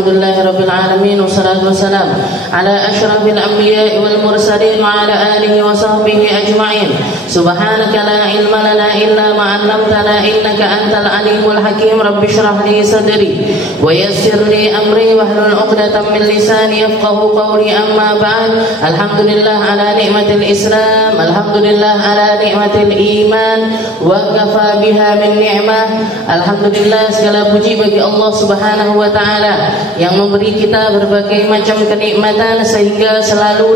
alhamdulillahirabbil alamin wassalatu wassalamu ala asyrafil anbiya'i wal mursalin wa ala alihi wa sahbihi ajma'in. Subhanaka la ilma lana illa ma 'allamtana innaka antal alimul hakim. Rabbi shrah li sadri wa yassir li amri wahlul 'uqdatam min lisani yafqahu qawli. Amma ba'd. Alhamdulillah ala nikmatil Islam, alhamdulillah ala nikmatil iman, wa kafa biha min ni'mah. Alhamdulillah, segala puji bagi Allah Subhanahu wa taala yang memberi kita berbagai macam kenikmatan sehingga selalu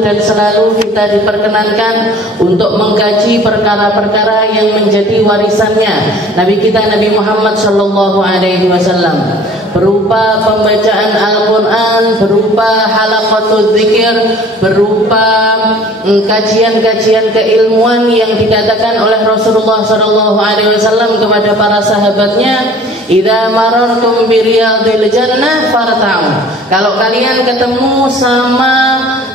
kita diperkenankan untuk mengkaji perkara-perkara yang menjadi warisannya Nabi kita Nabi Muhammad sallallahu alaihi wasallam, berupa pembacaan Al-Quran, berupa halaqatul dzikir, berupa kajian-kajian keilmuan yang dikatakan oleh Rasulullah sallallahu alaihi wasallam kepada para sahabatnya, idza marartum bi riyadil jannah farta'u. Kalau kalian ketemu sama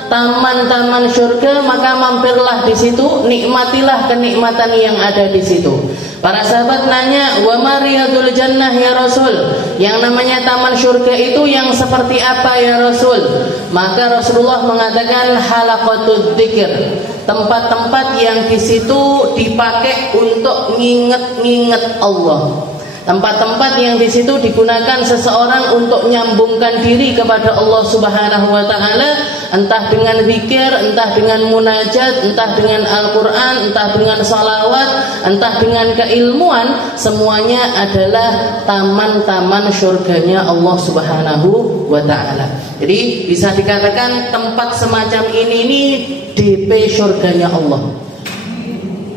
taman-taman surga, maka mampirlah di situ, nikmatilah kenikmatan yang ada di situ. Para sahabat nanya, wa ma riyadul jannah ya Rasul? Yang namanya taman surga itu yang seperti apa ya Rasul? Maka Rasulullah mengatakan halaqatul dzikir, tempat-tempat yang di situ dipakai untuk nginget-nginget Allah. Tempat-tempat yang di situ digunakan seseorang untuk menyambungkan diri kepada Allah Subhanahu wa taala, entah dengan zikir, entah dengan munajat, entah dengan Al-Qur'an, entah dengan salawat, entah dengan keilmuan, semuanya adalah taman-taman surganya Allah Subhanahu wa taala. Jadi bisa dikatakan tempat semacam ini DP surganya Allah.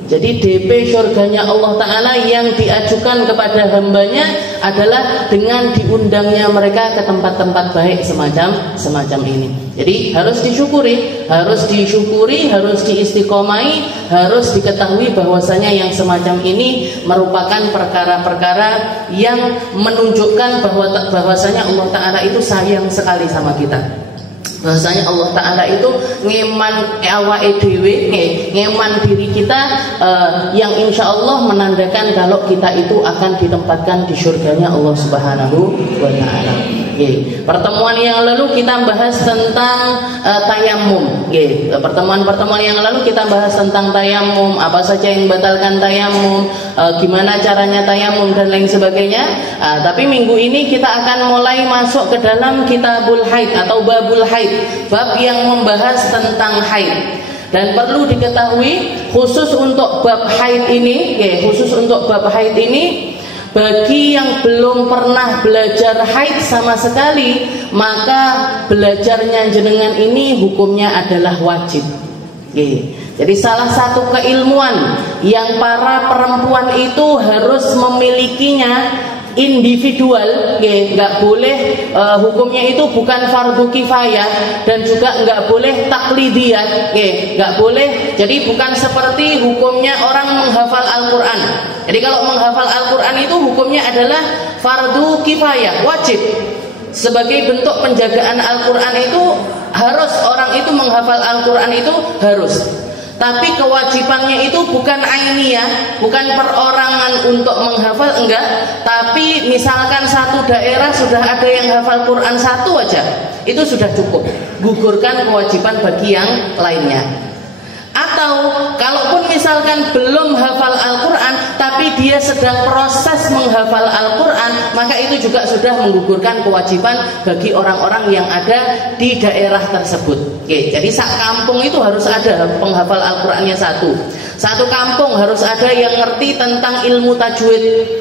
Jadi DP surganya Allah Ta'ala yang diajukan kepada hambanya adalah dengan diundangnya mereka ke tempat-tempat baik semacam ini. Jadi harus disyukuri, harus diistiqomai, harus diketahui bahwasanya yang semacam ini merupakan perkara-perkara yang menunjukkan bahwasanya Allah Ta'ala itu sayang sekali sama kita. Bahasanya Allah Ta'ala itu ngeman awake dhewe, ngeman diri kita, yang insya Allah menandakan kalau kita itu akan ditempatkan di surganya Allah Subhanahu wa Ta'ala. Pertemuan yang lalu kita bahas tentang tayamum. Pertemuan yang lalu kita bahas tentang tayamum, apa saja yang membatalkan tayamum, gimana caranya tayamum dan lain sebagainya. Tapi minggu ini kita akan mulai masuk ke dalam kitabul haid atau babul haid, bab yang membahas tentang haid. Dan perlu diketahui khusus untuk bab haid ini, bagi yang belum pernah belajar haid sama sekali, maka belajarnya jenengan ini hukumnya adalah wajib. Jadi salah satu keilmuan yang para perempuan itu harus memilikinya individual, nggak boleh, hukumnya itu bukan fardu kifayah dan juga nggak boleh taklidiyah, nggak boleh. Jadi bukan seperti hukumnya orang menghafal Al-Quran. Jadi kalau menghafal Al-Quran itu hukumnya adalah fardu kifayah, wajib. Sebagai bentuk penjagaan Al-Quran itu harus orang itu menghafal Al-Quran itu harus. Tapi kewajibannya itu bukan ainiyah, bukan perorangan untuk menghafal, enggak. Tapi misalkan satu daerah sudah ada yang hafal Quran satu aja, itu sudah cukup, gugurkan kewajiban bagi yang lainnya. Atau kalaupun misalkan belum hafal Al-Quran tapi dia sedang proses menghafal Al-Quran, maka itu juga sudah menggugurkan kewajiban bagi orang-orang yang ada di daerah tersebut. Jadi sak kampung itu harus ada penghafal Al-Qurannya satu. Satu kampung harus ada yang ngerti tentang ilmu tajwid.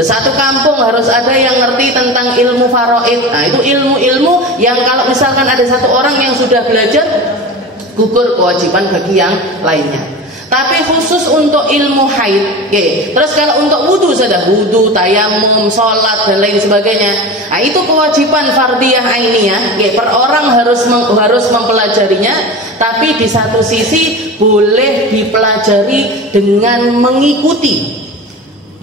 Satu kampung harus ada yang ngerti tentang ilmu faraid. Nah, itu ilmu-ilmu yang kalau misalkan ada satu orang yang sudah belajar, gugur kewajiban bagi yang lainnya. Tapi khusus untuk ilmu haid, terus kalau untuk wudu sudah wudu, tayamum, sholat dan lain sebagainya. Nah, itu kewajiban fardiyah ainiyah, per orang harus mempelajarinya. Tapi di satu sisi boleh dipelajari dengan mengikuti.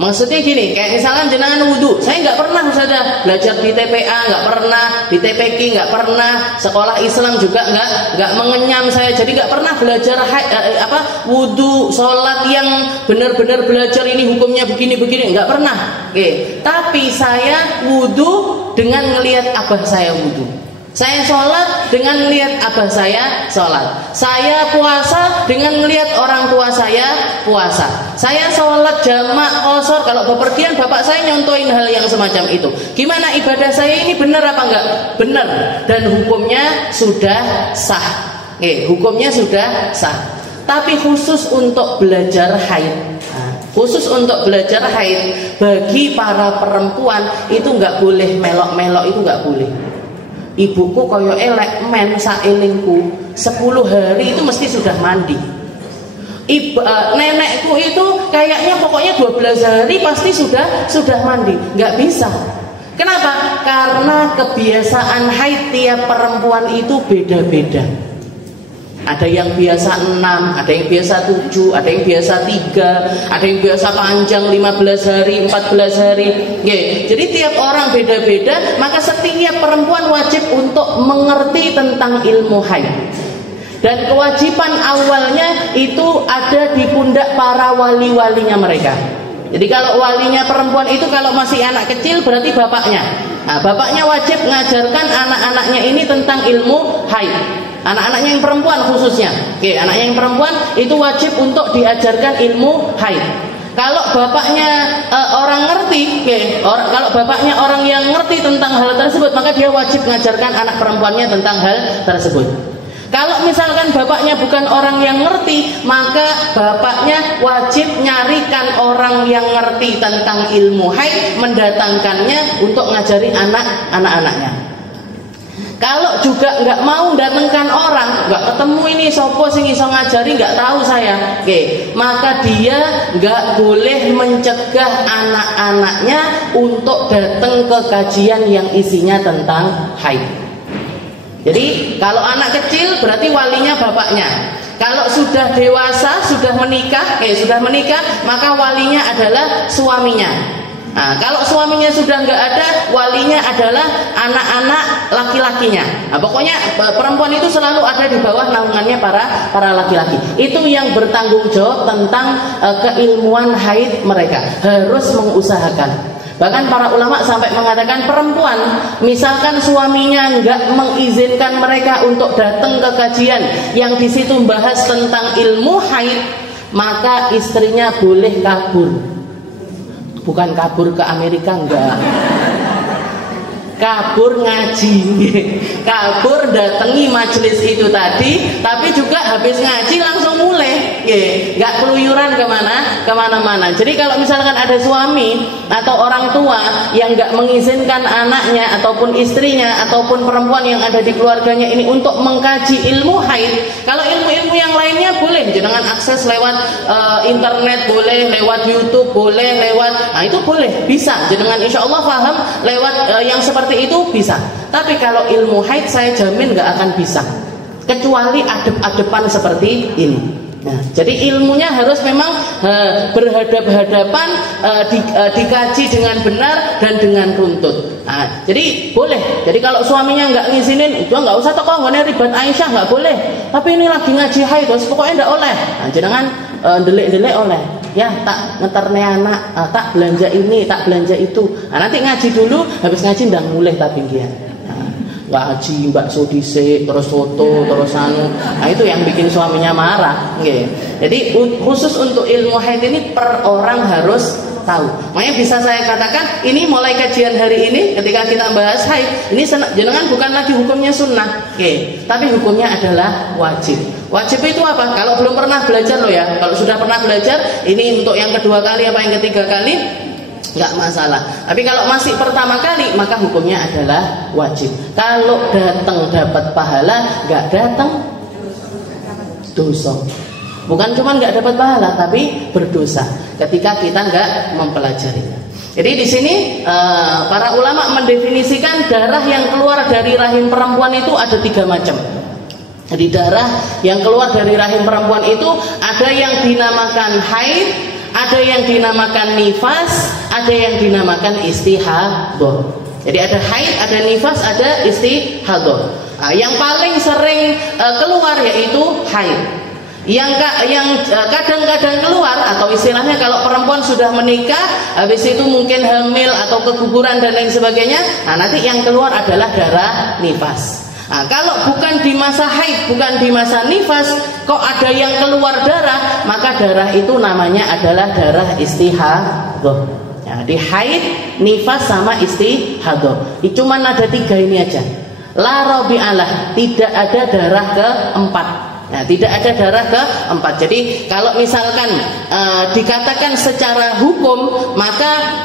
Maksudnya gini, kayak misalkan jenengan wudu, saya nggak pernah Ustazah belajar di TPA, nggak pernah di TPQ, nggak pernah sekolah Islam juga nggak mengenyam saya, jadi nggak pernah belajar wudu, sholat yang benar-benar belajar ini hukumnya begini, nggak pernah. Tapi saya wudu dengan ngelihat abah saya wudu. Saya sholat dengan melihat abah saya sholat. Saya puasa dengan melihat orang tua saya puasa. Saya sholat jamak qashar, kalau bepergian bapak saya nyontohin hal yang semacam itu. Gimana ibadah saya ini benar apa enggak? Benar, dan hukumnya sudah sah. Hukumnya sudah sah. Tapi khusus untuk belajar haid, khusus untuk belajar haid bagi para perempuan itu enggak boleh melok-melok, itu enggak boleh. Ibuku koyo elek men saelingku 10 hari itu mesti sudah mandi. Nenekku itu kayaknya pokoknya 12 hari pasti sudah mandi. Nggak bisa. Kenapa? Karena kebiasaan haid tiap perempuan itu beda-beda. Ada yang biasa 6, ada yang biasa 7, ada yang biasa 3, ada yang biasa panjang 15 hari, 14 hari. Jadi tiap orang beda-beda, maka setiap perempuan wajib untuk mengerti tentang ilmu haid. Dan kewajiban awalnya itu ada di pundak para wali-walinya mereka. Jadi kalau walinya perempuan itu kalau masih anak kecil berarti bapaknya. Bapaknya wajib mengajarkan anak-anaknya ini tentang ilmu haid. Anak-anaknya yang perempuan khususnya. Anaknya yang perempuan itu wajib untuk diajarkan ilmu haid. Kalau bapaknya orang ngerti, kalau bapaknya orang yang ngerti tentang hal tersebut, maka dia wajib mengajarkan anak perempuannya tentang hal tersebut. Kalau misalkan bapaknya bukan orang yang ngerti, maka bapaknya wajib nyarikan orang yang ngerti tentang ilmu haid, mendatangkannya untuk ngajari anak-anaknya. Kalau juga nggak mau datangkan orang, nggak ketemu ini sopo sing iso ngajari, nggak tahu saya, maka dia nggak boleh mencegah anak-anaknya untuk datang ke kajian yang isinya tentang haid. Jadi kalau anak kecil berarti walinya bapaknya. Kalau sudah dewasa, sudah menikah, maka walinya adalah suaminya. Kalau suaminya sudah nggak ada, walinya adalah anak-anak laki-lakinya. Pokoknya perempuan itu selalu ada di bawah naungannya para laki-laki. Itu yang bertanggung jawab tentang keilmuan haid mereka, harus mengusahakan. Bahkan para ulama sampai mengatakan perempuan, misalkan suaminya nggak mengizinkan mereka untuk datang ke kajian yang di situ membahas tentang ilmu haid, maka istrinya boleh kabur. Bukan kabur ke Amerika, enggak. Kabur ngaji, kabur datangi majelis itu tadi, tapi juga habis ngaji langsung mulai, nggak keluyuran kemana-mana. Jadi kalau misalkan ada suami atau orang tua yang nggak mengizinkan anaknya ataupun istrinya ataupun perempuan yang ada di keluarganya ini untuk mengkaji ilmu haid, kalau ilmu-ilmu yang lainnya boleh, jangan akses lewat internet, boleh lewat YouTube, boleh lewat, itu boleh, bisa, jangan insya Allah paham lewat yang seperti itu bisa. Tapi kalau ilmu haid saya jamin nggak akan bisa, kecuali adep-adepan seperti ini. Jadi ilmunya harus memang berhadap-hadapan, dikaji dengan benar dan dengan runtut. Jadi boleh. Jadi kalau suaminya nggak ngizinin, itu nggak usah tokoh nggak ribet Aisyah, nggak boleh. Tapi ini lagi ngaji haid, terus pokoknya nggak oleh. Jangan delik-delik oleh. Ya tak ngeterne anak, tak belanja ini, tak belanja itu. Nanti ngaji dulu, habis ngaji ndang mulai tak pinggian. Ngaji bakso dhisik, terus foto, terus anu. Itu yang bikin suaminya marah, nggih. Jadi khusus untuk ilmu haid ini per orang harus tahu. Makanya bisa saya katakan ini mulai kajian hari ini ketika kita bahas haid, ini jenengan bukan lagi hukumnya sunnah, tapi hukumnya adalah wajib. Wajib itu apa? Kalau belum pernah belajar loh ya. Kalau sudah pernah belajar, ini untuk yang kedua kali apa yang ketiga kali, nggak masalah. Tapi kalau masih pertama kali, maka hukumnya adalah wajib. Kalau datang dapat pahala, nggak datang dosa. Bukan cuma nggak dapat pahala, tapi berdosa ketika kita nggak mempelajarinya. Jadi di sini para ulama mendefinisikan darah yang keluar dari rahim perempuan itu ada 3 macam. Jadi darah yang keluar dari rahim perempuan itu ada yang dinamakan haid, ada yang dinamakan nifas, ada yang dinamakan istihadah. Jadi ada haid, ada nifas, ada istihadah. Yang paling sering keluar yaitu haid. Yang kadang-kadang keluar, atau istilahnya kalau perempuan sudah menikah, habis itu mungkin hamil atau keguguran dan lain sebagainya, nah nanti yang keluar adalah darah nifas. Nah, kalau bukan di masa haid, bukan di masa nifas, kok ada yang keluar darah, maka darah itu namanya adalah darah istihadah. Nah, di haid, nifas sama istihadah. Cuman ada 3 ini aja. La rabi'alah, tidak ada darah keempat. Nah, tidak ada darah keempat. Jadi kalau misalkan dikatakan secara hukum, maka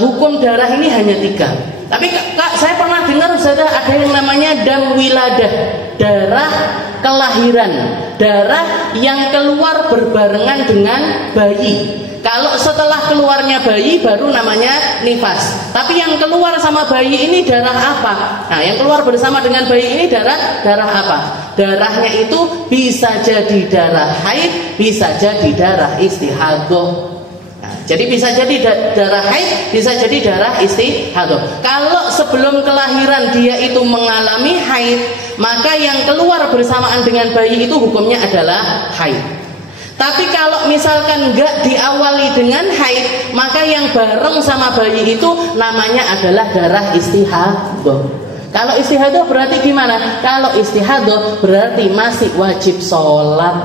hukum darah ini hanya 3. Tapi Kak, saya pernah dengar Ustazah, ada yang namanya dam wiladah, darah kelahiran, darah yang keluar berbarengan dengan bayi. Kalau setelah keluarnya bayi baru namanya nifas. Tapi yang keluar sama bayi ini darah apa? Nah, yang keluar bersama dengan bayi ini darah apa? Darahnya itu bisa jadi darah haid, bisa jadi darah istihadah. Nah, jadi bisa jadi darah haid, bisa jadi darah istihadah. Kalau sebelum kelahiran dia itu mengalami haid, maka yang keluar bersamaan dengan bayi itu hukumnya adalah haid. Tapi kalau misalkan enggak diawali dengan haid, maka yang bareng sama bayi itu namanya adalah darah istihadah. Kalau istihadah berarti gimana? Kalau istihadah berarti masih wajib sholat.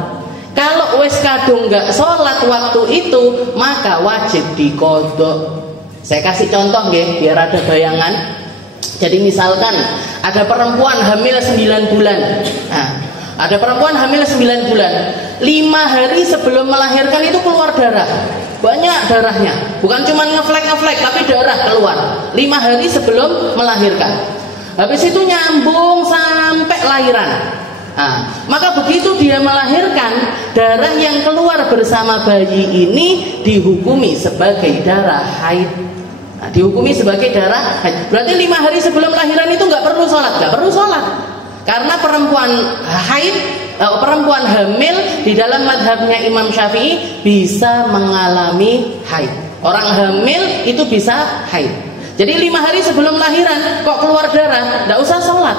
Kalau wes kadung enggak sholat waktu itu, maka wajib diqadha. Saya kasih contoh nggih, biar ada bayangan. Jadi misalkan ada perempuan hamil 9 bulan. Nah, ada perempuan hamil 9 bulan, 5 hari sebelum melahirkan itu keluar darah, banyak darahnya, bukan cuma ngeflek, tapi darah keluar 5 hari sebelum melahirkan. Habis itu nyambung sampai lahiran. Nah, maka begitu dia melahirkan, darah yang keluar bersama bayi ini dihukumi sebagai darah haid. Nah, dihukumi sebagai darah haid. Berarti 5 hari sebelum lahiran itu nggak perlu sholat, nggak perlu sholat. Karena perempuan haid, perempuan hamil di dalam madhabnya Imam Syafi'i bisa mengalami haid. Orang hamil itu bisa haid. Jadi 5 hari sebelum lahiran kok keluar darah, tidak usah sholat.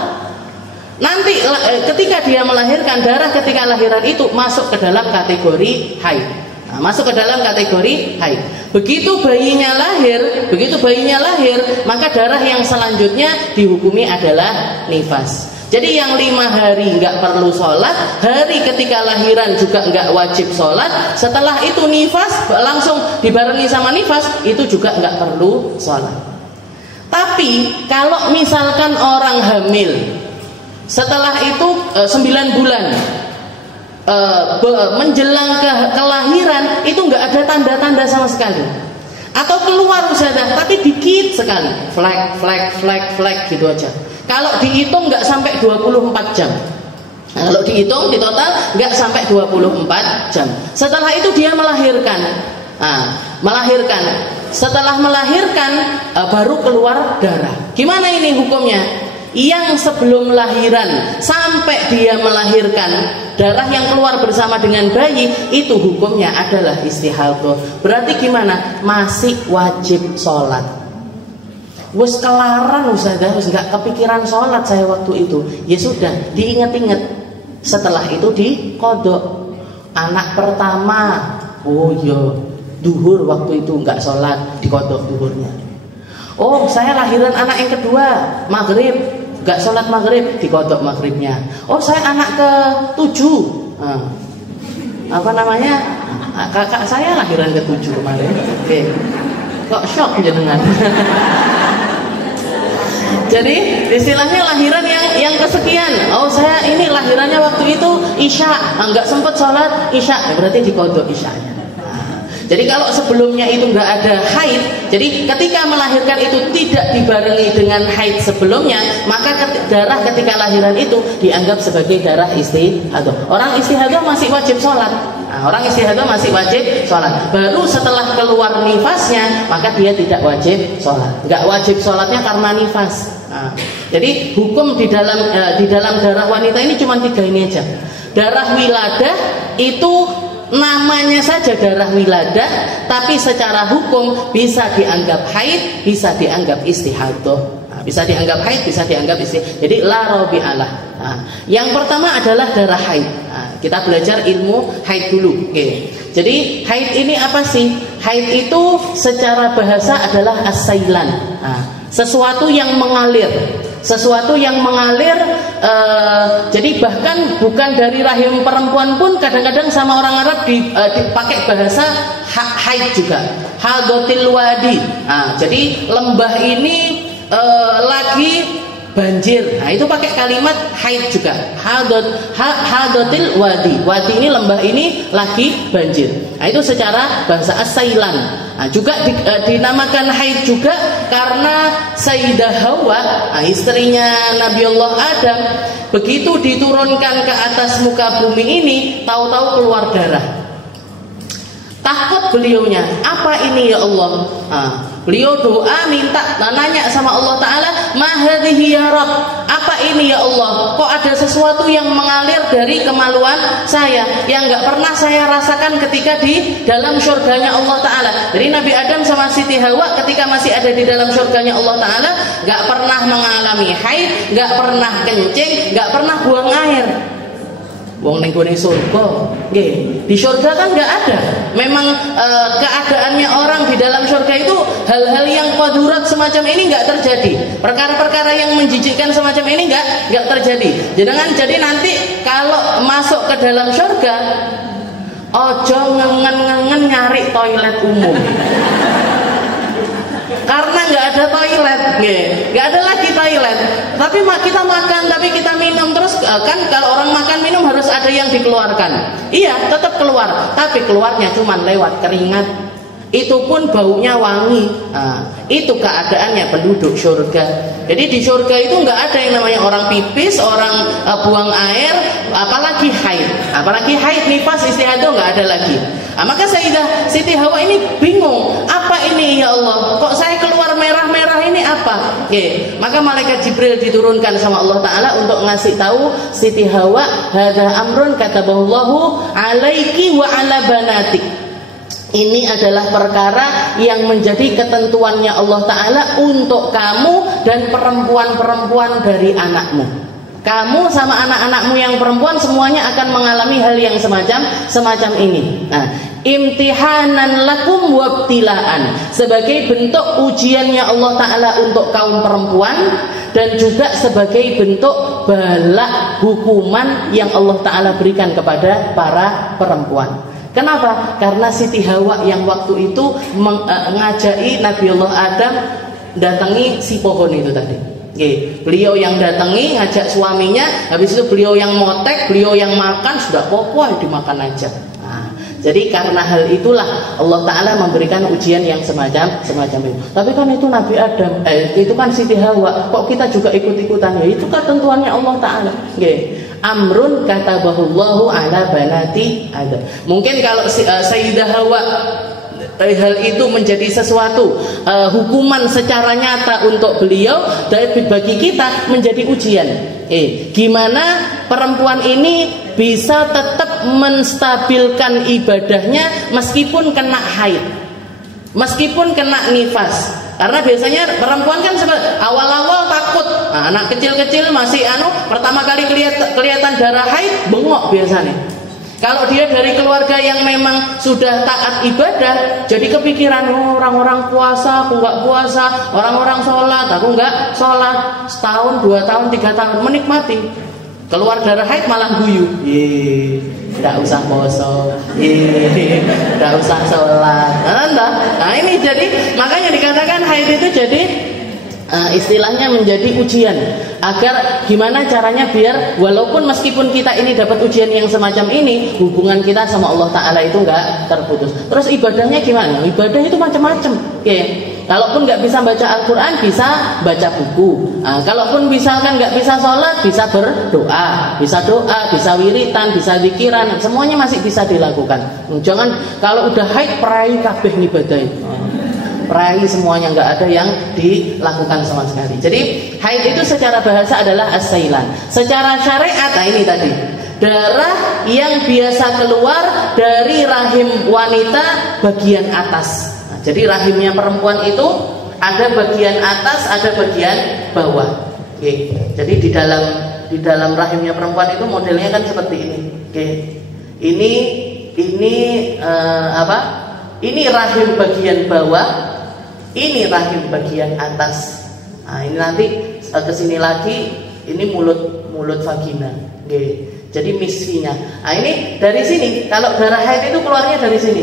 Nanti ketika dia melahirkan, darah ketika lahiran itu masuk ke dalam kategori haid. Nah, masuk ke dalam kategori haid. Begitu bayinya lahir, maka darah yang selanjutnya dihukumi adalah nifas. Jadi yang 5 hari nggak perlu sholat, hari ketika lahiran juga nggak wajib sholat. Setelah itu nifas, langsung dibarengi sama nifas, itu juga nggak perlu sholat. Tapi kalau misalkan orang hamil, setelah itu 9 bulan menjelang kelahiran, itu nggak ada tanda-tanda sama sekali. Atau keluar Ustazah, tapi dikit sekali, flek gitu aja. Kalau dihitung nggak sampai 24 jam. Nah, kalau dihitung di total nggak sampai 24 jam. Setelah itu dia melahirkan. Nah, setelah melahirkan baru keluar darah. Gimana ini hukumnya? Yang sebelum lahiran sampai dia melahirkan, darah yang keluar bersama dengan bayi itu hukumnya adalah istihadah. Berarti gimana? Masih wajib sholat. Wes kelaran Ustazah, wes nggak kepikiran sholat saya waktu itu. Ya sudah, diinget-inget. Setelah itu diqadha. Anak pertama, oh iya, duhur waktu itu nggak sholat, diqadha duhurnya. Oh, saya lahiran anak yang kedua, maghrib, nggak sholat maghrib, diqadha maghribnya. Oh, saya anak ke-7, apa namanya? Kakak saya lahiran ke-7 kemarin. Oke. Kok shock jenengan? Jadi istilahnya lahiran yang kesekian. Oh, saya ini lahirannya waktu itu isya, nggak sempat sholat isya, berarti diqadha isyanya. Jadi kalau sebelumnya itu nggak ada haid, jadi ketika melahirkan itu tidak dibarengi dengan haid sebelumnya, maka darah ketika lahiran itu dianggap sebagai darah istihadah. Orang istihadah masih wajib sholat. Nah, orang istihadah masih wajib sholat. Baru setelah keluar nifasnya, maka dia tidak wajib sholat. Nggak wajib sholatnya karena nifas. Nah, jadi hukum di dalam darah wanita ini cuma 3 ini aja. Darah wiladah itu namanya saja darah wiladah, tapi secara hukum bisa dianggap haid, bisa dianggap istihadah. Nah, bisa dianggap haid, bisa dianggap istihadah. Jadi la rabi'alah. Nah, yang pertama adalah darah haid. Nah, kita belajar ilmu haid dulu. Jadi haid ini apa sih? Haid itu secara bahasa adalah as-sailan. Sesuatu yang mengalir. Sesuatu yang mengalir. Jadi bahkan bukan dari rahim perempuan pun kadang-kadang sama orang Arab dipakai bahasa haid juga. Hadotil wadi. Jadi lembah ini lagi banjir. Itu pakai kalimat haid juga. Hadotil wadi. Wadi ini, lembah ini lagi banjir. Itu secara bahasa as-sailan. Juga dinamakan haid juga karena Sayyidah Hawa, istrinya Nabi Allah Adam, begitu diturunkan ke atas muka bumi ini, tahu-tahu keluar darah. Takut beliaunya, apa ini ya Allah? Beliau doa, minta, nanya sama Allah Ta'ala, ma hadhihi ya Rabb, apa ini ya Allah? Kok ada sesuatu yang mengalir dari kemaluan saya yang gak pernah saya rasakan ketika di dalam surganya Allah Ta'ala. Jadi Nabi Adam sama Siti Hawa ketika masih ada di dalam surganya Allah Ta'ala gak pernah mengalami haid, gak pernah kencing, gak pernah buang air. Wong ning gone surga, nggih. Di surga kan enggak ada. Memang keadaannya orang di dalam surga itu hal-hal yang qadurat semacam ini enggak terjadi. Perkara-perkara yang menjijikkan semacam ini enggak terjadi. Jadi nanti kalau masuk ke dalam surga, ojo ngengen-ngengen nyari toilet umum. Karena nggak ada toilet, nggak ada lagi toilet. Tapi kita makan, tapi kita minum terus kan kalau orang makan minum harus ada yang dikeluarkan. Iya, tetap keluar, tapi keluarnya cuma lewat keringat. Itu pun baunya wangi. Itu keadaannya penduduk surga. Jadi di surga itu nggak ada yang namanya orang pipis, orang buang air, apalagi haid. Apalagi haid, nifas, istihadah nggak ada lagi. Maka Sayyidah Siti Hawa ini bingung, apa ini ya Allah? Kok saya keluar merah-merah ini apa? Maka malaikat Jibril diturunkan sama Allah Ta'ala untuk ngasih tahu Siti Hawa, hadza amrun kataballahu alaiki wa ala banatik. Ini adalah perkara yang menjadi ketentuannya Allah Ta'ala untuk kamu dan perempuan-perempuan dari anakmu. Kamu sama anak-anakmu yang perempuan semuanya akan mengalami hal yang semacam ini. Imtihanan lakum wabtilaan, sebagai bentuk ujiannya Allah Ta'ala untuk kaum perempuan, dan juga sebagai bentuk bala hukuman yang Allah Ta'ala berikan kepada para perempuan. Kenapa? Karena Siti Hawa yang waktu itu mengajai Nabi Allah Adam datangi si pohon itu tadi. Beliau yang datangi, ngajak suaminya, habis itu beliau yang motek, beliau yang makan, sudah pokoknya dimakan aja. Jadi karena hal itulah Allah Ta'ala memberikan ujian yang semacam itu. Tapi kan itu Nabi Adam, itu kan Siti Hawa, kok kita juga ikut-ikutan? Ya itu ketentuannya Allah Ta'ala. Amrun katabahullahu ala banati Adam. Mungkin kalau Sayyidah Hawa hal itu menjadi sesuatu hukuman secara nyata untuk beliau, dan bagi kita menjadi ujian. Gimana perempuan ini bisa tetap menstabilkan ibadahnya meskipun kena haid, meskipun kena nifas. Karena biasanya perempuan kan awal-awal takut. Anak kecil-kecil masih pertama kali kelihatan darah haid bengok biasanya. Kalau dia dari keluarga yang memang sudah taat ibadah, jadi kepikiran, orang-orang puasa, aku nggak puasa, orang-orang sholat, aku nggak sholat, setahun, 2 tahun, 3 tahun menikmati. Keluar darah haid malah guyu, nggak usah poso, nggak usah sholat. Nah ini jadi makanya dikatakan haid itu jadi istilahnya menjadi ujian, agar gimana caranya biar walaupun meskipun kita ini dapat ujian yang semacam ini, hubungan kita sama Allah Ta'ala itu nggak terputus. Terus ibadahnya gimana? Ibadah itu macam-macam. Kalaupun nggak bisa baca Al-Quran, bisa baca buku. Kalaupun misalkan nggak bisa sholat, bisa berdoa, bisa wiritan, bisa zikiran, semuanya masih bisa dilakukan. Jangan kalau udah haid perai kabeh ngibadahi. Perai semuanya, nggak ada yang dilakukan sama sekali. Jadi haid itu secara bahasa adalah as-sailan. Secara syariat, ini tadi darah yang biasa keluar dari rahim wanita bagian atas. Jadi rahimnya perempuan itu ada bagian atas, ada bagian bawah. Jadi di di dalam rahimnya perempuan itu modelnya kan seperti ini. Oke. Ini Ini rahim bagian bawah, ini rahim bagian atas. Nah, ini nanti kesini lagi, ini mulut vagina. Oke. Jadi misfinya. Nah, ini dari sini. Kalau darah haid itu keluarnya dari sini,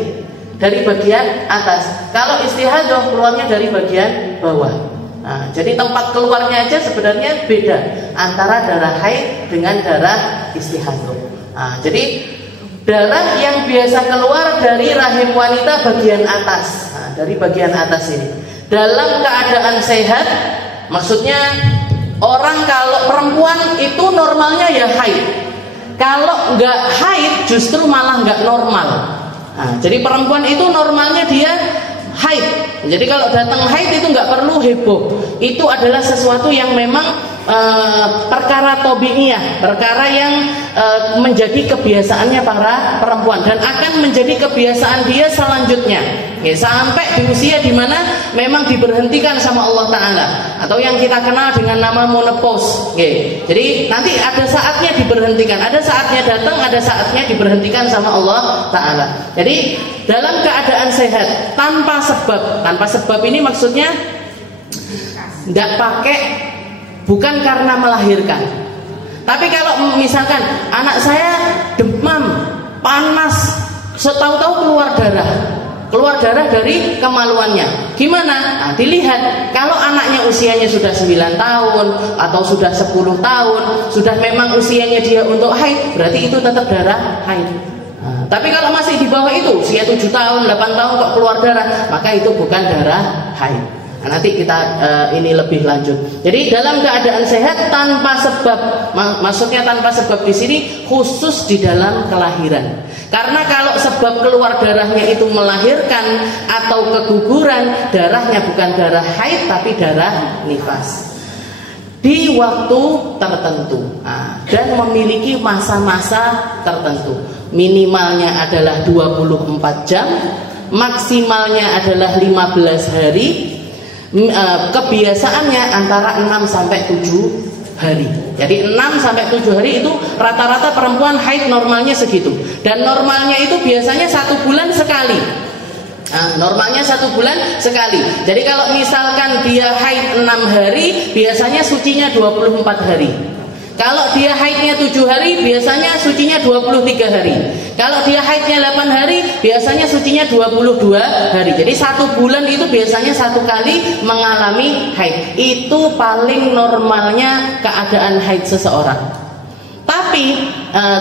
dari bagian atas. Kalau istihadah keluarnya dari bagian bawah. Nah, jadi tempat keluarnya aja sebenarnya beda antara darah haid dengan darah istihadah. Nah, jadi darah yang biasa keluar dari rahim wanita bagian atas. Nah, dari bagian atas ini. Dalam keadaan sehat, maksudnya orang kalau perempuan itu normalnya ya haid. Kalau nggak haid justru malah nggak normal. Nah, jadi perempuan itu normalnya dia haid. Jadi kalau datang haid itu nggak perlu heboh. Itu adalah sesuatu yang memang perkara tabiiyah, perkara yang menjadi kebiasaannya para perempuan dan akan menjadi kebiasaan dia selanjutnya, ya, sampai di usia dimana memang diberhentikan sama Allah Ta'ala, atau yang kita kenal dengan nama menopause, ya. Jadi nanti ada saatnya diberhentikan, ada saatnya datang, ada saatnya diberhentikan sama Allah Ta'ala. Jadi dalam keadaan sehat tanpa sebab ini maksudnya nggak pakai, bukan karena melahirkan. Tapi kalau misalkan anak saya demam, panas, setahu-tahu keluar darah dari kemaluannya, gimana? Nah, dilihat. Kalau anaknya usianya sudah 9 tahun atau sudah 10 tahun, sudah memang usianya dia untuk haid, berarti itu tetap darah haid. Nah, tapi kalau masih di bawah itu, usia 7 tahun, 8 tahun kok keluar darah, maka itu bukan darah haid. Nah, nanti kita ini lebih lanjut. Jadi dalam keadaan sehat tanpa sebab, maksudnya tanpa sebab di sini khusus di dalam kelahiran. Karena kalau sebab keluar darahnya itu melahirkan atau keguguran, darahnya bukan darah haid tapi darah nifas. Di waktu tertentu, dan memiliki masa-masa tertentu. Minimalnya adalah 24 jam, maksimalnya adalah 15 hari. Kebiasaannya antara 6 sampai 7 hari. Jadi 6 sampai 7 hari itu rata-rata perempuan haid normalnya segitu. Dan normalnya itu biasanya 1 bulan sekali. Normalnya 1 bulan sekali. Jadi kalau misalkan dia haid 6 hari, biasanya sucinya 24 hari. Kalau dia haidnya 7 hari, biasanya sucinya 23 hari. Kalau dia haidnya 8 hari, biasanya sucinya 22 hari. Jadi 1 bulan itu biasanya 1 kali mengalami haid. Itu paling normalnya keadaan haid seseorang. Tapi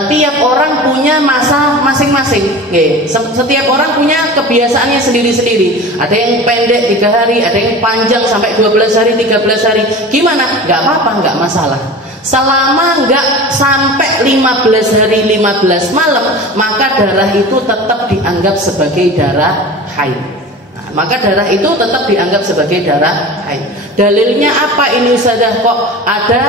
tiap orang punya masa masing-masing. Setiap orang punya kebiasaannya sendiri-sendiri. Ada yang pendek 3 hari, ada yang panjang sampai 12 hari, 13 hari. Gimana? Gak apa-apa, gak masalah. Selama nggak sampai 15 hari 15 malam, maka darah itu tetap dianggap sebagai darah haid. Maka darah itu tetap dianggap sebagai darah haid. Dalilnya apa ini Ustazah? Kok ada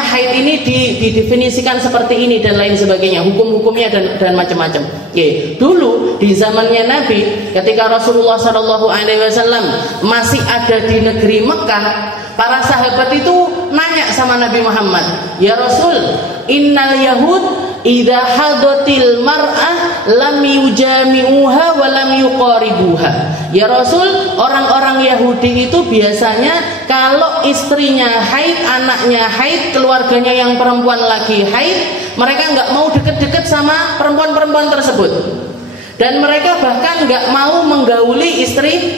haid ini didefinisikan seperti ini dan lain sebagainya, hukum-hukumnya dan macam-macam. Dulu di zamannya Nabi, ketika Rasulullah SAW masih ada di negeri Mekah, para sahabat itu nanya sama Nabi Muhammad, "Ya Rasul, innal yahud idza hadatil mar'ah lam yujami'uha wa lam yuqaribuha." Ya Rasul, orang-orang Yahudi itu biasanya kalau istrinya haid, anaknya haid, keluarganya yang perempuan lagi haid, mereka nggak mau deket-deket sama perempuan-perempuan tersebut. Dan mereka bahkan nggak mau menggauli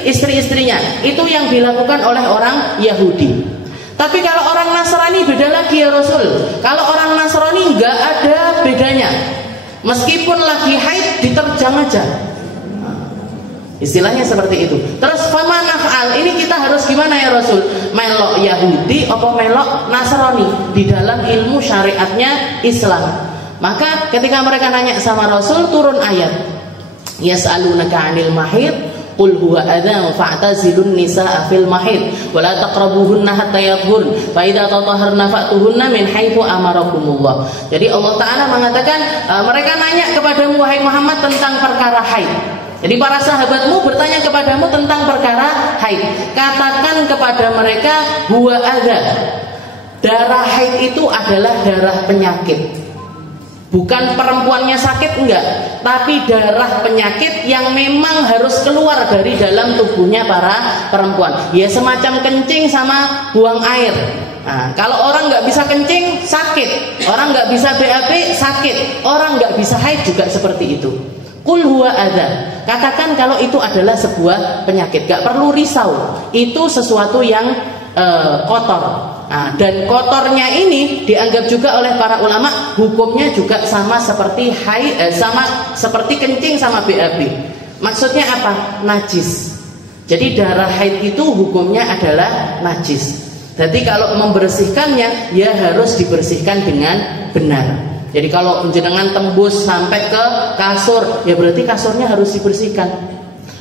istri-istrinya. Itu yang dilakukan oleh orang Yahudi. Tapi kalau orang Nasrani beda lagi ya Rasul. Kalau orang Nasrani nggak ada bedanya. Meskipun lagi haid diterjang aja. Istilahnya seperti itu. Terus fama naf'al, ini kita harus gimana ya Rasul? Melok Yahudi apa melok Nasrani di dalam ilmu syariatnya Islam. Maka ketika mereka nanya sama Rasul, turun ayat, yas'alunaka 'anil mahid qul huwa adzan fa'tazilun nisaa fil mahid wa la taqrabuhunna hatta yadhhurn fa idza tatahharna fa'tuhunna min haitsu amarakumullah. Jadi Allah Ta'ala mengatakan, mereka nanya kepadamu wahai Muhammad tentang perkara haid. Jadi para sahabatmu bertanya kepadamu tentang perkara haid. Katakan kepada mereka huwa adzan, darah haid itu adalah darah penyakit. Bukan perempuannya sakit, enggak, tapi darah penyakit yang memang harus keluar dari dalam tubuhnya para perempuan. Ya semacam kencing sama buang air. Nah, kalau orang nggak bisa kencing sakit, orang nggak bisa BAB sakit, orang nggak bisa haid juga seperti itu. Qul huwa adza. Katakan kalau itu adalah sebuah penyakit, gak perlu risau. Itu sesuatu yang kotor. Nah, dan kotornya ini dianggap juga oleh para ulama hukumnya juga sama seperti haid, sama seperti kencing sama BAB. Maksudnya apa? Najis. Jadi darah haid itu hukumnya adalah najis. Jadi kalau membersihkannya ya harus dibersihkan dengan benar. Jadi kalau jenengan tembus sampai ke kasur, ya berarti kasurnya harus dibersihkan.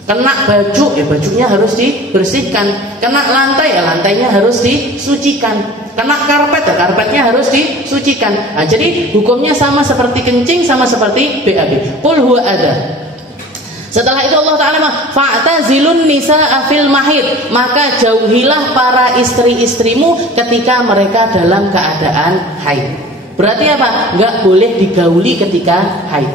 Kena baju, ya bajunya harus dibersihkan. Kena lantai, ya lantainya harus disucikan. Kena karpet, ya karpetnya harus disucikan. Nah, jadi hukumnya sama seperti kencing, sama seperti BAB. Qul huwa adza. Setelah itu Allah Ta'ala fa'tazilun nisaa fil mahid, maka jauhilah para istri-istrimu ketika mereka dalam keadaan haid. Berarti apa? Enggak boleh digauli ketika haid.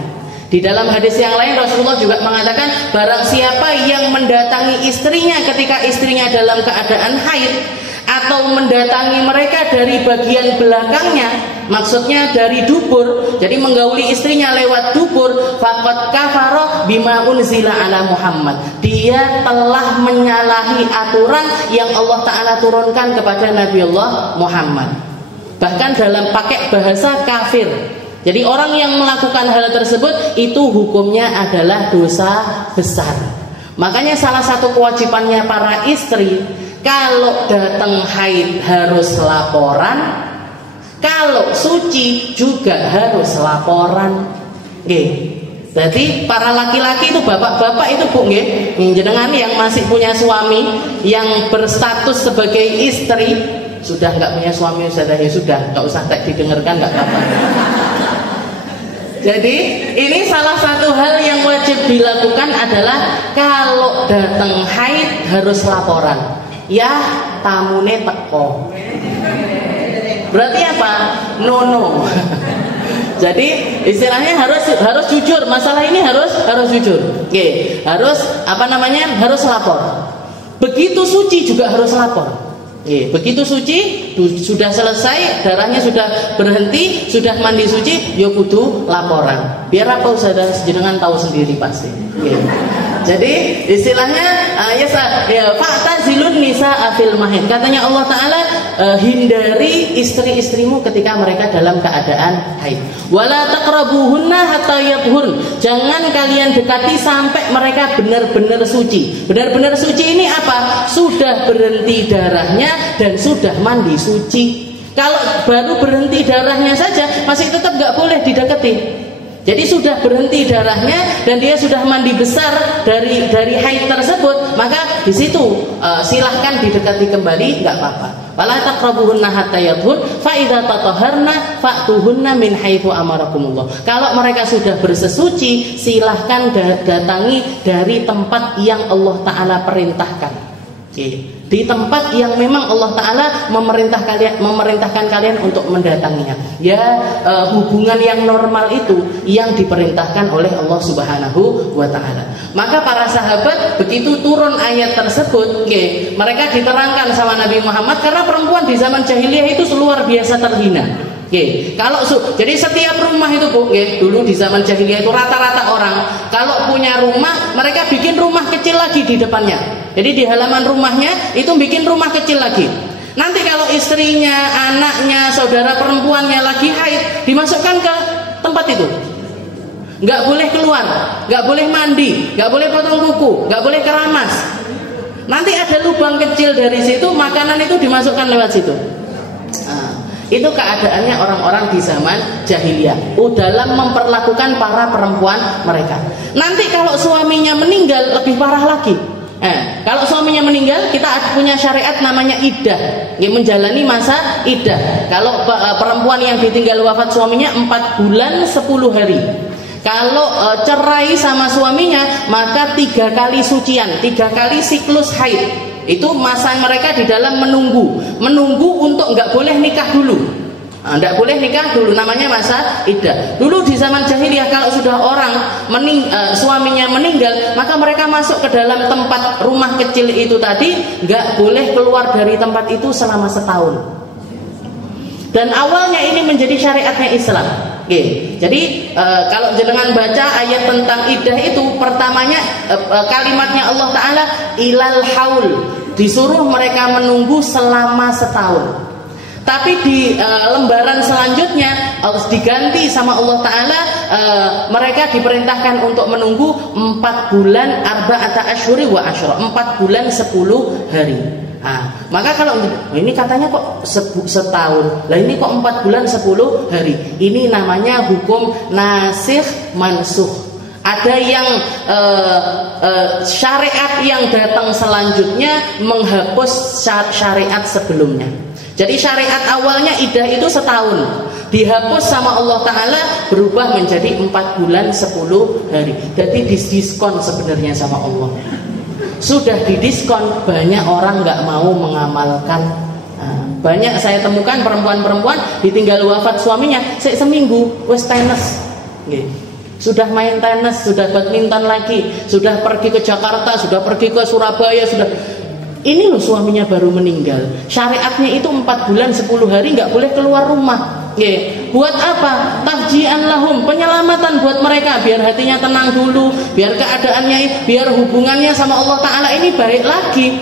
Di dalam hadis yang lain Rasulullah juga mengatakan, barang siapa yang mendatangi istrinya ketika istrinya dalam keadaan haid, atau mendatangi mereka dari bagian belakangnya, maksudnya dari dubur, jadi menggauli istrinya lewat dubur, faqad kafara bima unzila ala Muhammad. Dia telah menyalahi aturan yang Allah Ta'ala turunkan kepada Nabi Allah Muhammad. Bahkan dalam pakai bahasa kafir. Jadi orang yang melakukan hal tersebut itu hukumnya adalah dosa besar. Makanya salah satu kewajibannya para istri, kalau datang haid harus laporan, kalau suci juga harus laporan. Nggih. Jadi para laki-laki itu, bapak-bapak itu Bu nggih, jenengan yang masih punya suami yang berstatus sebagai istri, sudah nggak punya suami sudah, ya sudah, nggak usah didengarkan, nggak apa-apa. Jadi ini salah satu hal yang wajib dilakukan adalah kalau datang haid harus laporan. Ya tamune teko. Berarti apa? No. Jadi istilahnya harus jujur, masalah ini harus jujur. Oke, harus harus lapor. Begitu suci juga harus lapor. Begitu suci sudah selesai, darahnya sudah berhenti, sudah mandi suci, ya kudu laporan. Biar apa saudara jenengan tahu sendiri pasti. Jadi istilahnya fa'tazilun nisaa fil mahid. Katanya Allah Ta'ala, hindari istri-istrimu ketika mereka dalam keadaan haid. Wala taqrabuhunna hatta yadhhurn. Jangan kalian dekati sampai mereka benar-benar suci. Benar-benar suci ini apa? Sudah berhenti darahnya dan sudah mandi suci. Kalau baru berhenti darahnya saja masih tetap nggak boleh didekati. Jadi sudah berhenti darahnya dan dia sudah mandi besar dari haid tersebut, maka di situ silahkan didekati kembali, nggak apa-apa. Wala taqrabuhunna hatta yadhhur fa idza tatahharna fa'tuhunna min haitsu amarakumullah. Kalau mereka sudah bersesuci, silahkan datangi dari tempat yang Allah Ta'ala perintahkan. Di tempat yang memang Allah Ta'ala memerintahkan kalian untuk mendatanginya. Ya, hubungan yang normal itu yang diperintahkan oleh Allah Subhanahu wa Ta'ala. Maka para sahabat begitu turun ayat tersebut, mereka diterangkan sama Nabi Muhammad, karena perempuan di zaman jahiliyah itu luar biasa terhina. Jadi setiap rumah itu Bu, dulu di zaman jahiliyah itu rata-rata orang kalau punya rumah, mereka bikin rumah kecil lagi di depannya. Jadi di halaman rumahnya itu bikin rumah kecil lagi. Nanti kalau istrinya, anaknya, saudara perempuannya lagi haid, dimasukkan ke tempat itu. Nggak boleh keluar, nggak boleh mandi, nggak boleh potong kuku, nggak boleh keramas. Nanti ada lubang kecil dari situ, makanan itu dimasukkan lewat situ. Itu keadaannya orang-orang di zaman jahiliyah dalam memperlakukan para perempuan mereka. Nanti kalau suaminya meninggal lebih parah lagi. Kalau suaminya meninggal, kita punya syariat namanya iddah, menjalani masa iddah. Kalau perempuan yang ditinggal wafat suaminya 4 bulan 10 hari. Kalau cerai sama suaminya, maka 3 kali sucian, 3 kali siklus haid. Itu masa mereka di dalam menunggu menunggu untuk nggak boleh nikah dulu. Nggak boleh nikah dulu, namanya masa iddah. Dulu di zaman jahiliyah kalau sudah orang suaminya meninggal, maka mereka masuk ke dalam tempat rumah kecil itu tadi, nggak boleh keluar dari tempat itu selama setahun. Dan awalnya ini menjadi syariatnya Islam. Jadi kalau jenengan baca ayat tentang iddah itu, pertamanya kalimatnya Allah Ta'ala ilal haul, disuruh mereka menunggu selama setahun. Tapi di lembaran selanjutnya harus diganti sama Allah Ta'ala, mereka diperintahkan untuk menunggu 4 bulan arba'ata asyhuri wa asyra, 4 bulan 10 hari. Maka kalau ini katanya kok setahun, lah ini kok 4 bulan 10 hari, ini namanya hukum nasikh mansukh. Ada yang syariat yang datang selanjutnya menghapus syariat sebelumnya. Jadi syariat awalnya iddah itu setahun, dihapus sama Allah Ta'ala, berubah menjadi 4 bulan 10 hari. Jadi diskon sebenarnya sama Allah. Sudah didiskon, banyak orang nggak mau mengamalkan. Banyak saya temukan perempuan-perempuan ditinggal wafat suaminya, seminggu wes tenis, sudah main tenis, sudah badminton lagi, sudah pergi ke Jakarta, sudah pergi ke Surabaya, sudah. Ini loh suaminya baru meninggal. Syariatnya itu 4 bulan 10 hari nggak boleh keluar rumah. Buat apa? Tahjian lahum, penyelamatan buat mereka, biar hatinya tenang dulu, biar keadaannya, biar hubungannya sama Allah Ta'ala ini baik lagi.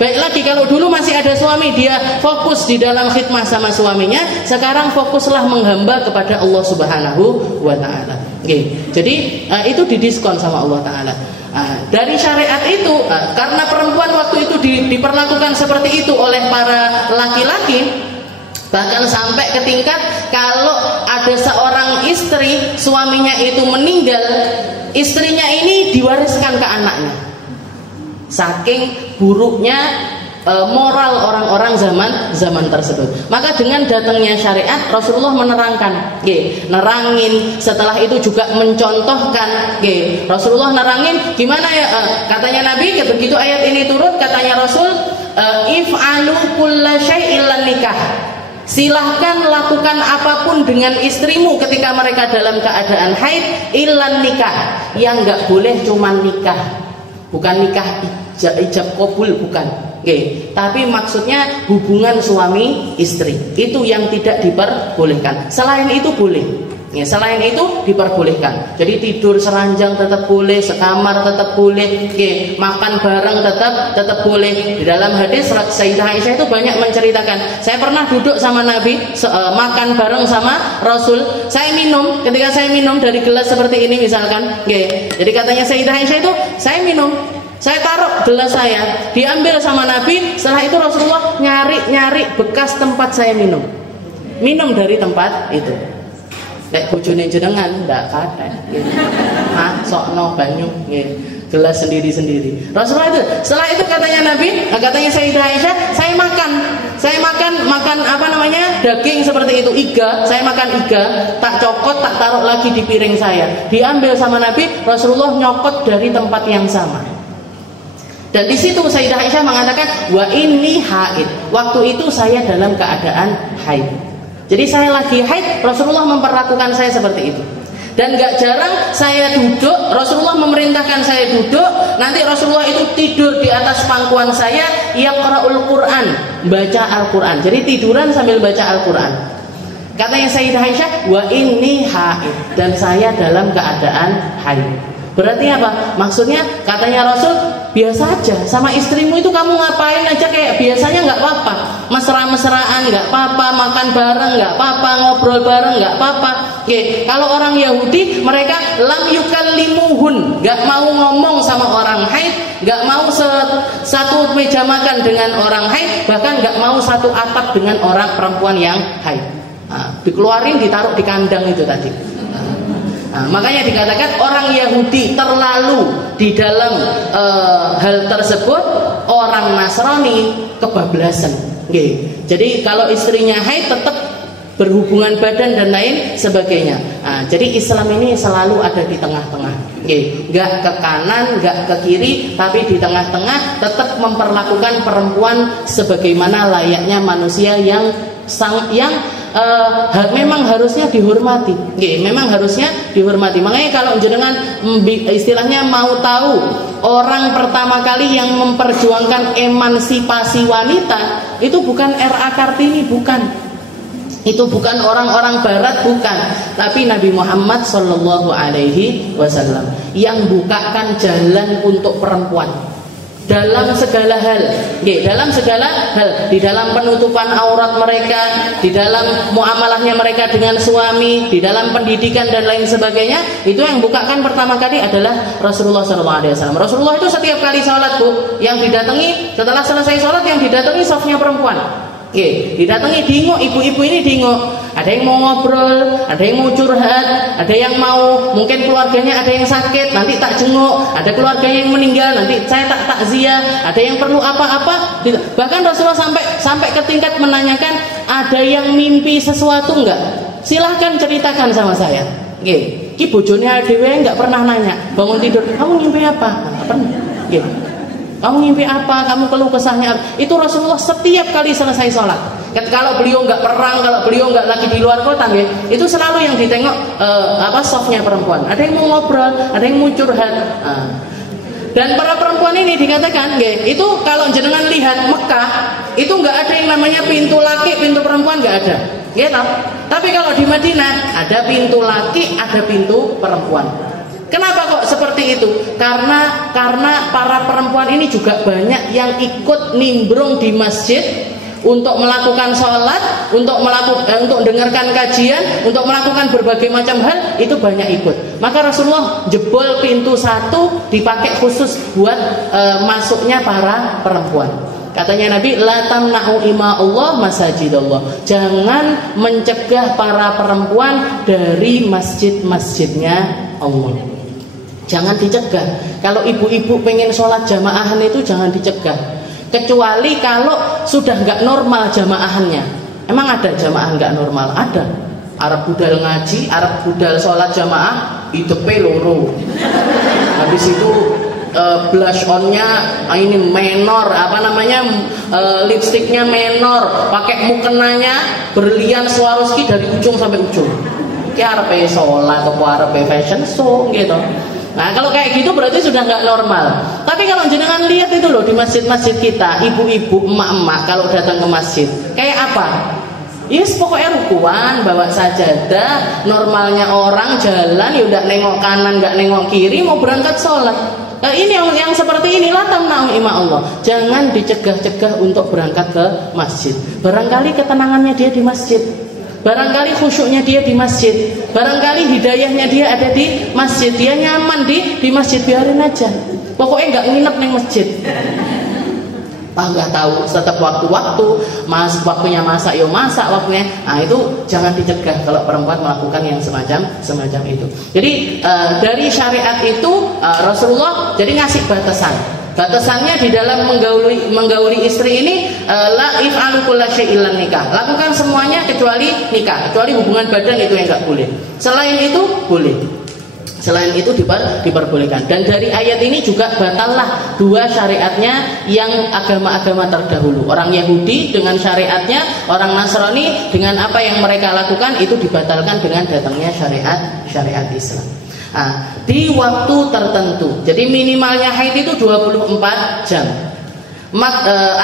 Baik lagi. Kalau dulu masih ada suami, dia fokus di dalam khidmah sama suaminya, sekarang fokuslah menghamba kepada Allah Subhanahu wa Ta'ala. Jadi itu didiskon sama Allah Ta'ala. Dari syariat itu, karena perempuan waktu itu diperlakukan seperti itu oleh para laki-laki, bahkan sampai ke tingkat kalau ada seorang istri suaminya itu meninggal, istrinya ini diwariskan ke anaknya. Saking buruknya moral orang-orang zaman tersebut. Maka dengan datangnya syariat, Rasulullah menerangkan, nerangin, setelah itu juga mencontohkan, Rasulullah nerangin gimana ya, katanya Nabi begitu ayat ini turun, katanya Rasul, if'alu kulla syai'il nikah, silahkan lakukan apapun dengan istrimu ketika mereka dalam keadaan haid, illan nikah, yang nggak boleh cuman nikah, bukan nikah ijab kabul, bukan. Tapi maksudnya hubungan suami istri itu yang tidak diperbolehkan. Selain itu boleh. Selain itu diperbolehkan. Jadi tidur seranjang tetap boleh, sekamar tetap boleh, makan bareng tetap boleh. Di dalam hadis Sayyidah Aisyah itu banyak menceritakan, saya pernah duduk sama Nabi, makan bareng sama Rasul. Saya minum, ketika saya minum dari gelas seperti ini misalkan, jadi katanya Sayyidah Aisyah itu, saya minum, saya taruh gelas saya, diambil sama Nabi. Setelah itu Rasulullah nyari bekas tempat saya minum dari tempat itu. Kayak bojone jenengan ndak kate. Sokno banyu gelas sendiri-sendiri. Rasulullah itu, setelah itu katanya Nabi, katanya Sayyidah Aisyah, saya makan apa namanya, daging seperti itu, iga, saya makan iga, tak cokot, tak taruh lagi di piring saya, diambil sama Nabi. Rasulullah nyokot dari tempat yang sama. Dan di situ Sayyidah Aisyah mengatakan, wa inni haid, waktu itu saya dalam keadaan haid. Jadi saya lagi haid, Rasulullah memperlakukan saya seperti itu. Dan gak jarang saya duduk, Rasulullah memerintahkan saya duduk, nanti Rasulullah itu tidur di atas pangkuan saya, yaqra'ul Qur'an, baca Al-Quran. Jadi tiduran sambil baca Al-Quran. Katanya Sayyidah Aisyah, wa inni haid, dan saya dalam keadaan haid. Berarti apa? Maksudnya katanya Rasul, biasa aja sama istrimu itu kamu ngapain aja kayak biasanya, nggak apa-apa, mesra-mesraan nggak apa-apa, makan bareng nggak apa-apa, ngobrol bareng nggak apa-apa. Kalau orang Yahudi, mereka lam yukallimuhun, nggak mau ngomong sama orang haid, nggak mau satu meja makan dengan orang haid, bahkan nggak mau satu atap dengan orang perempuan yang haid. Dikeluarin, ditaruh di kandang itu tadi. Makanya dikatakan orang Yahudi terlalu di dalam hal tersebut, orang Nasrani kebablasan. Jadi kalau istrinya haid tetap berhubungan badan dan lain sebagainya. Nah, jadi Islam ini selalu ada di tengah-tengah, nggak ke kanan, nggak ke kiri, tapi di tengah-tengah, tetap memperlakukan perempuan sebagaimana layaknya manusia yang memang harusnya dihormati, memang harusnya dihormati. Makanya kalau jenengan istilahnya mau tahu orang pertama kali yang memperjuangkan emansipasi wanita itu bukan R.A. Kartini, bukan. Itu bukan orang-orang barat, bukan, tapi Nabi Muhammad Sallallahu Alaihi Wasallam yang bukakan jalan untuk perempuan dalam segala hal, dalam segala hal, di dalam penutupan aurat mereka, di dalam muamalahnya mereka dengan suami, di dalam pendidikan dan lain sebagainya. Itu yang bukakan pertama kali adalah Rasulullah Sallallahu Alaihi Wasallam. Rasulullah itu setiap kali sholat, Bu, yang didatangi setelah selesai sholat, yang didatangi safnya perempuan. Didatangi dingok, ibu-ibu ini dingok. Ada yang mau ngobrol, ada yang mau curhat, ada yang mau mungkin keluarganya ada yang sakit, nanti tak jenguk, ada keluarganya yang meninggal, nanti saya tak takziah, ada yang perlu apa-apa. Bahkan Rasulullah sampai ke tingkat menanyakan, ada yang mimpi sesuatu enggak? Silahkan ceritakan sama saya. Ki bojone dhewe enggak pernah nanya, bangun tidur, kamu mimpi apa? Enggak pernah. Kamu mimpi apa? Kamu keluh kesahnya apa? Itu Rasulullah setiap kali selesai sholat. Kalau beliau nggak perang, kalau beliau nggak lagi di luar kota, itu selalu yang ditengok softnya perempuan. Ada yang mau ngobrol, ada yang mau curhat. Dan para perempuan ini dikatakan, itu kalau jenengan lihat Mekah, itu nggak ada yang namanya pintu laki, pintu perempuan nggak ada. Tapi kalau di Madinah ada pintu laki, ada pintu perempuan. Kenapa kok seperti itu? Karena para perempuan ini juga banyak yang ikut nimbrung di masjid untuk melakukan sholat, untuk dengarkan kajian, untuk melakukan berbagai macam hal, itu banyak ikut. Maka Rasulullah jebol pintu satu dipakai khusus buat masuknya para perempuan. Katanya Nabi, la tamna'u ima Allah masajidallah. Jangan mencegah para perempuan dari masjid-masjidnya Allah. Jangan dicegah. Kalau ibu-ibu pengen sholat jamaahan itu jangan dicegah. Kecuali kalau sudah nggak normal jamaahannya. Emang ada jamaah nggak normal? Ada. Arab budal ngaji, Arab budal sholat jamaah, itu loro. Habis itu blush onnya ini menor, lipstiknya menor, pakai mukenanya berlian Swarovski dari ujung sampai ujung. Kayak Arab sholat atau Arab fashion show gitu. Nah kalau kayak gitu berarti sudah nggak normal. Tapi kalau jenengan lihat itu loh di masjid-masjid kita, ibu-ibu, emak-emak kalau datang ke masjid kayak apa? Yes, pokoknya rukuan, bawa sajadah. Normalnya orang jalan, ya udah nengok kanan, nggak nengok kiri, mau berangkat sholat. Nah, ini yang seperti inilah tamna'u ima Allah. Jangan dicegah-cegah untuk berangkat ke masjid. Barangkali ketenangannya dia di masjid, barangkali khusyuknya dia di masjid, barangkali hidayahnya dia ada di masjid, dia nyaman di masjid, biarin aja. Pokoknya nggak nginep di masjid. Nggak tahu setiap waktu-waktu, waktunya masak, yo masak waktunya. Nah itu jangan dicegah kalau perempuan melakukan yang semacam itu. Jadi dari syariat itu Rasulullah jadi ngasih batasan. Batasannya di dalam menggauli istri ini, la if'alu kulla syai'in illa nikah. Lakukan semuanya kecuali nikah, kecuali hubungan badan itu yang enggak boleh. Selain itu boleh. Selain itu diperbolehkan. Dan dari ayat ini juga batallah dua syariatnya yang agama-agama terdahulu. Orang Yahudi dengan syariatnya, orang Nasrani dengan apa yang mereka lakukan itu dibatalkan dengan datangnya syariat Islam. Nah, di waktu tertentu. Jadi minimalnya haid itu 24 jam.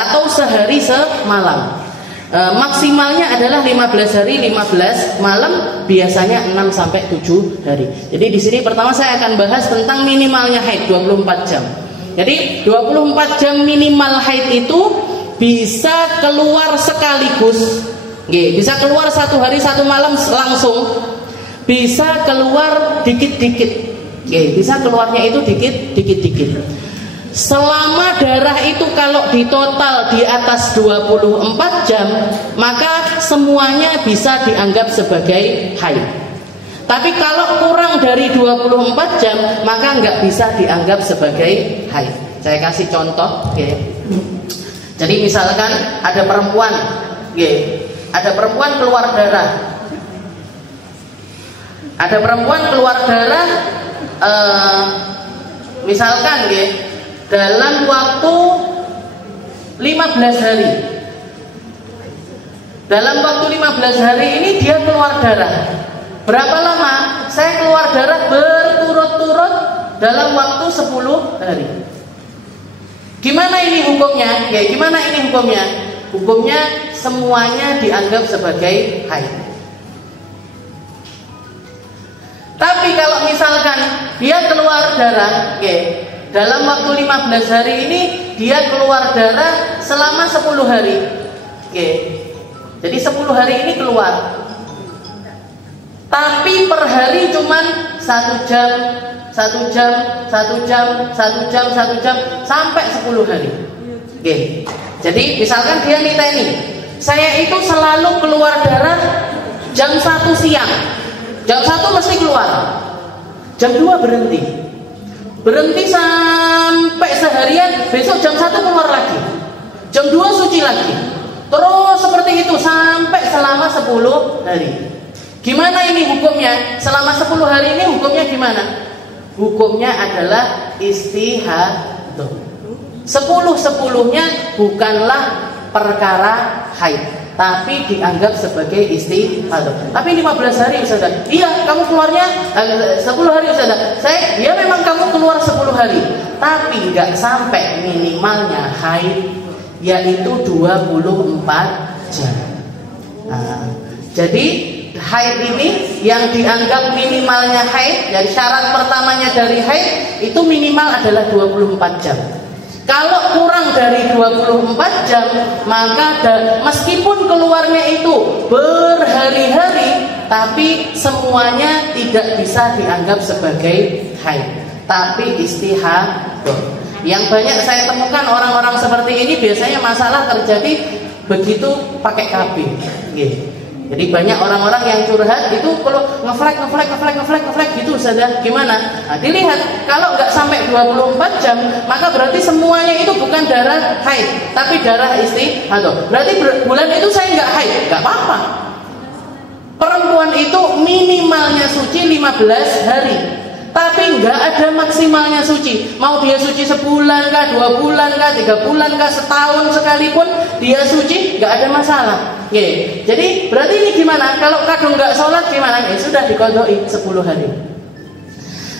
Atau sehari semalam. Maksimalnya adalah 15 hari 15 malam, biasanya 6 sampai 7 hari. Jadi di sini pertama saya akan bahas tentang minimalnya haid 24 jam. Jadi 24 jam minimal haid itu bisa keluar sekaligus. Bisa keluar satu hari satu malam langsung. Bisa keluar dikit-dikit. Bisa keluarnya itu dikit-dikit. Selama darah itu kalau ditotal di atas 24 jam, maka semuanya bisa dianggap sebagai haid. Tapi kalau kurang dari 24 jam, maka nggak bisa dianggap sebagai haid. Saya kasih contoh. Jadi misalkan ada perempuan, Ada perempuan keluar darah. Ada perempuan keluar darah, misalkan ya, dalam waktu 15 hari. Dalam waktu 15 hari ini dia keluar darah. Berapa lama? Saya keluar darah berturut-turut dalam waktu 10 hari. Gimana ini hukumnya? Ya, gimana ini hukumnya? Hukumnya semuanya dianggap sebagai haid. Tapi kalau misalkan dia keluar darah, oke, dalam waktu 15 hari ini dia keluar darah selama 10 hari. Oke. Jadi 10 hari ini keluar. Tapi per hari cuman 1 jam, 1 jam, 1 jam, 1 jam, 1 jam sampai 10 hari. Oke. Jadi misalkan dia niteni, saya itu selalu keluar darah jam 1 siang. Jam 1 mesti keluar. Jam 2 berhenti. Berhenti sampai seharian, besok jam 1 keluar lagi. Jam 2 suci lagi. Terus seperti itu sampai selama 10 hari. Gimana ini hukumnya? Selama 10 hari ini hukumnya gimana? Hukumnya adalah istihadah. 10-10-nya bukanlah perkara haid, tapi dianggap sebagai istihadah. Tapi 15 hari Ustazah. Iya, kamu keluarnya 10 hari Ustazah. Dia memang kamu keluar 10 hari, tapi nggak sampai minimalnya haid, yaitu 24 jam. Jadi haid ini yang dianggap minimalnya haid, jadi syarat pertamanya dari haid itu minimal adalah 24 jam. Kalau kurang dari 24 jam, maka meskipun keluarnya itu berhari-hari, tapi semuanya tidak bisa dianggap sebagai haid, tapi istihadah. Yang banyak saya temukan orang-orang seperti ini biasanya masalah terjadi begitu pakai KB. Jadi banyak orang-orang yang curhat itu kalau ngeflek gitu saja. Gimana? Nah, dilihat kalau nggak sampai 24 jam, maka berarti semuanya itu bukan darah haid, tapi darah istihadah. Berarti bulan itu saya nggak haid, nggak apa-apa. Perempuan itu minimalnya suci 15 hari. Tapi nggak ada maksimalnya suci. Mau dia suci sebulan kah, 2 bulan kah, 3 bulan kah, setahun sekalipun dia suci, nggak ada masalah. Jadi berarti ini gimana? Kalau kadung nggak sholat gimana? Sudah dikodoi 10 hari.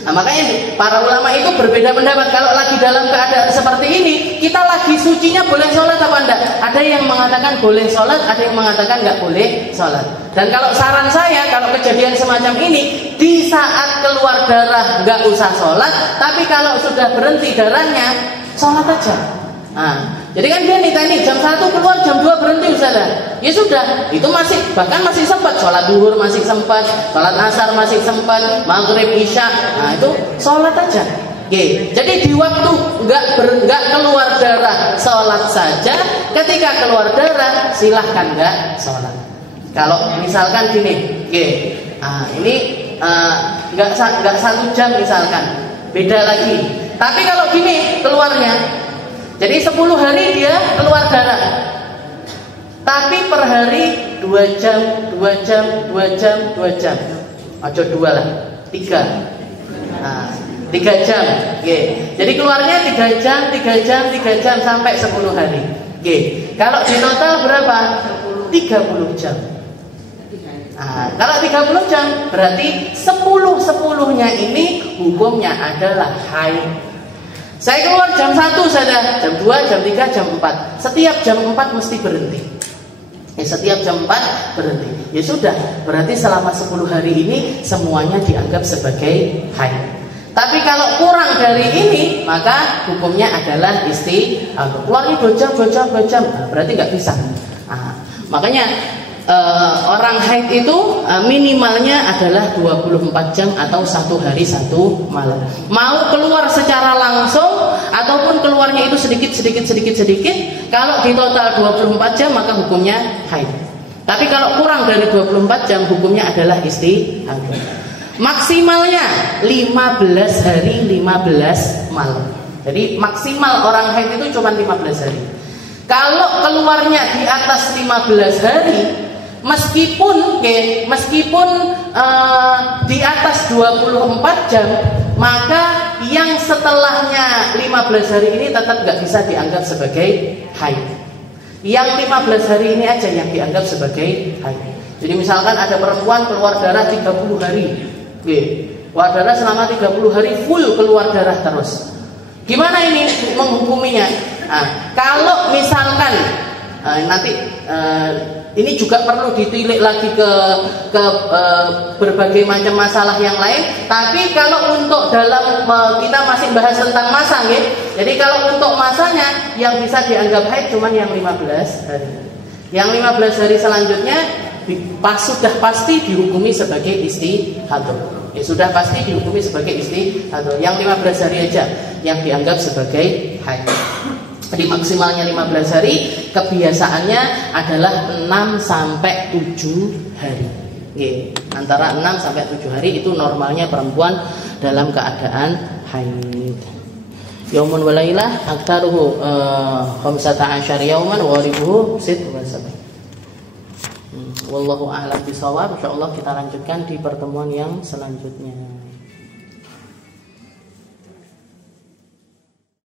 Nah, makanya para ulama itu berbeda pendapat. Kalau lagi dalam keadaan seperti ini, kita lagi sucinya boleh sholat apa enggak? Ada yang mengatakan boleh sholat, ada yang mengatakan nggak boleh sholat. Dan kalau saran saya, kalau kejadian semacam ini, di saat keluar darah nggak usah sholat, tapi kalau sudah berhenti darahnya, sholat aja. Nah, jadi kan dia nih jam 1 keluar, jam 2 berhenti Ustazah. Ya sudah, itu bahkan masih sempat sholat duhur, masih sempat sholat asar, masih sempat maghrib, isya. Nah, itu sholat aja. Jadi di waktu nggak keluar darah, sholat saja. Ketika keluar darah, silahkan nggak sholat. Kalau misalkan gini, ini nggak 1 jam misalkan, beda lagi. Tapi kalau gini keluarnya, jadi 10 hari dia keluar darah, tapi per hari 2 jam, 2 jam, 2 jam, 2 jam. Ojo 2 lah, 3. Nah, 3 jam. Jadi keluarnya 3 jam, 3 jam, 3 jam sampai 10 hari. Kalau di total berapa? 30 jam. Nah, kalau 30 jam berarti 10-10-nya ini hukumnya adalah haid. Saya keluar jam 1 saja, jam 2, jam 3, jam 4. Setiap jam 4 mesti berhenti. Setiap jam 4 berhenti. Ya sudah, berarti selama 10 hari ini semuanya dianggap sebagai haid. Tapi kalau kurang dari ini, maka hukumnya adalah istihadah. Keluarnya 2 jam, 2 jam, 2 jam. Nah, berarti nggak bisa. Nah, makanya orang haid itu minimalnya adalah 24 jam atau 1 hari 1 malam. Mau keluar secara langsung ataupun keluarnya itu sedikit, kalau di total 24 jam maka hukumnya haid. Tapi kalau kurang dari 24 jam hukumnya adalah istihadah. Maksimalnya 15 hari 15 malam. Jadi maksimal orang haid itu cuma 15 hari. Kalau keluarnya di atas 15 hari, Meskipun di atas 24 jam, maka yang setelahnya 15 hari ini tetap nggak bisa dianggap sebagai haid. Yang 15 hari ini aja yang dianggap sebagai haid. Jadi misalkan ada perempuan keluar darah 30 hari, keluar darah selama 30 hari full keluar darah terus. Gimana ini menghukuminya? Nah, kalau misalkan nanti ini juga perlu ditilik lagi ke berbagai macam masalah yang lain. Tapi kalau untuk dalam kita masih bahas tentang masa, ya. Jadi kalau untuk masanya yang bisa dianggap haid cuma yang 15 hari. Yang 15 hari selanjutnya sudah pasti dihukumi sebagai istihadah. Ya sudah pasti dihukumi sebagai istihadah. Yang 15 hari aja yang dianggap sebagai haid. Jadi maksimalnya 15 hari, kebiasaannya adalah 6 sampai 7 hari. Antara 6 sampai 7 hari itu normalnya perempuan dalam keadaan haid. Yaumun walailah aktaruhu 15 yauman wa ribuhu 6. Wallahu a'lam bishawab. Insyaallah kita lanjutkan di pertemuan yang selanjutnya.